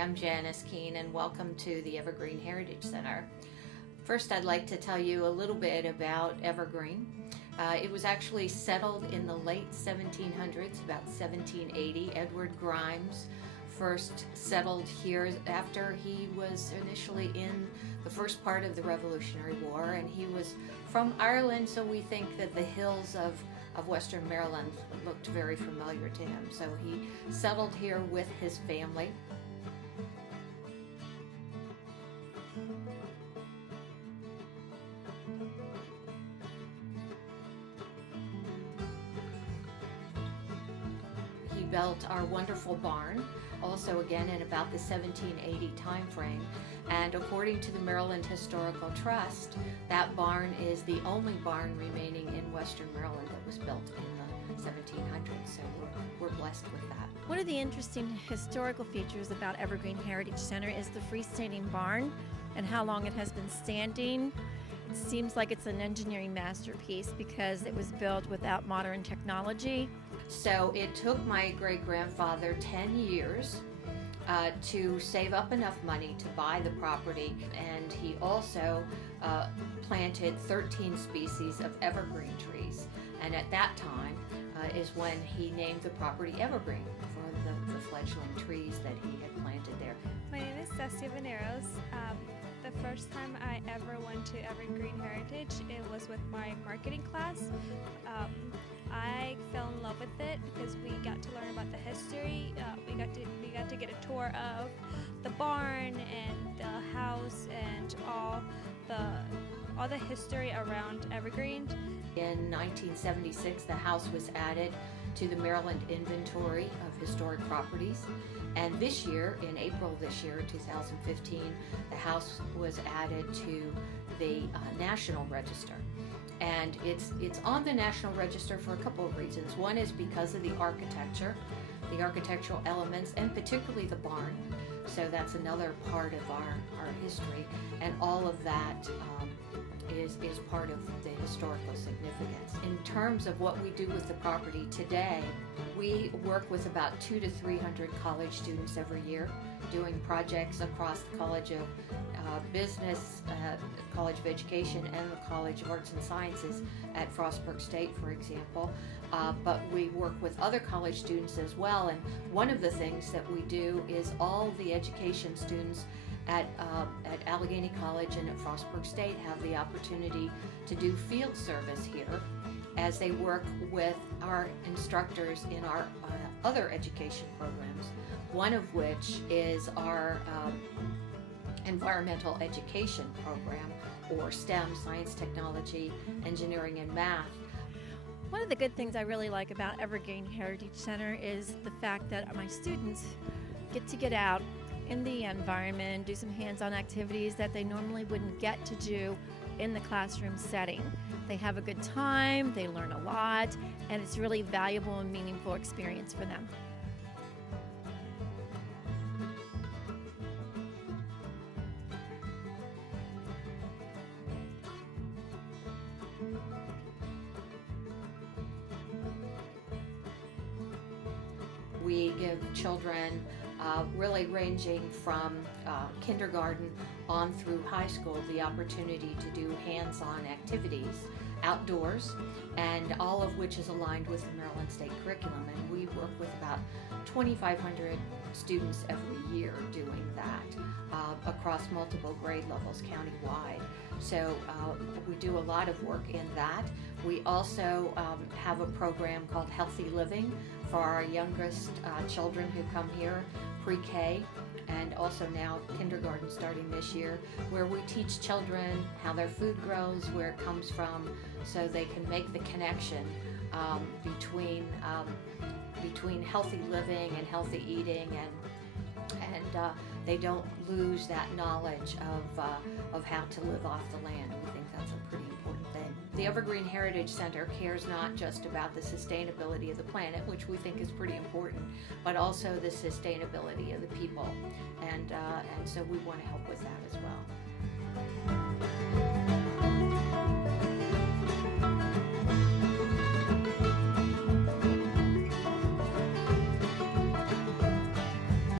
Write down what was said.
I'm Janice Keene and welcome to the Evergreen Heritage Center. First, I'd like to tell you a little bit about Evergreen. It was actually settled in the late 1700s, about 1780. Edward Grimes first settled here after he was initially in the first part of the Revolutionary War, and he was from Ireland, so we think that the hills of Western Maryland looked very familiar to him. So he settled here with his family. He built our wonderful barn, also again in about the 1780 time frame. And according to the Maryland Historical Trust, that barn is the only barn remaining in Western Maryland that was built in the 1700s. So we're blessed with that. One of the interesting historical features about Evergreen Heritage Center is the freestanding barn and how long it has been standing. It seems like it's an engineering masterpiece because it was built without modern technology. So it took my great-grandfather 10 years to save up enough money to buy the property, and he also planted 13 species of evergreen trees. And at that time is when he named the property Evergreen for the fledgling trees that he had planted there. My name is Cecilia Veneros. The first time I ever went to Evergreen Heritage, it was with my marketing class. I fell in love with it because we got to learn about the history. We got to get a tour of the barn and the house and all the history around Evergreen. In 1976, the house was added to the Maryland Inventory of Historic Properties. And this year, in April this year, 2015, the house was added to the National Register. And it's on the National Register for a couple of reasons. One is because of the architecture, the architectural elements, and particularly the barn. So that's another part of our history. And all of that is part of the historical significance. In terms of what we do with the property today, we work with about 200 to 300 college students every year, doing projects across the College of Business, College of Education, and the College of Arts and Sciences at Frostburg State, for example. But we work with other college students as well, and one of the things that we do is all the education students at Allegheny College and at Frostburg State have the opportunity to do field service here as they work with our instructors in our other education programs, one of which is our environmental education program, or STEM, science, technology, engineering, and math. One of the good things I really like about Evergreen Heritage Center is the fact that my students get out in the environment, do some hands-on activities that they normally wouldn't get to do in the classroom setting. They have a good time, they learn a lot, and it's really valuable and meaningful experience for them. We give children really ranging from kindergarten on through high school the opportunity to do hands-on activities outdoors, and all of which is aligned with the Maryland State curriculum. And we work with about 2,500 students every year doing that across multiple grade levels countywide. So we do a lot of work in that. We also have a program called Healthy Living for our youngest children who come here, pre-K, and also now kindergarten starting this year, where we teach children how their food grows, where it comes from, so they can make the connection between healthy living and healthy eating, and they don't lose that knowledge of how to live off the land. We think that's a pretty important thing. The Evergreen Heritage Center cares not just about the sustainability of the planet, which we think is pretty important, but also the sustainability of the people, and so we want to help with that as well.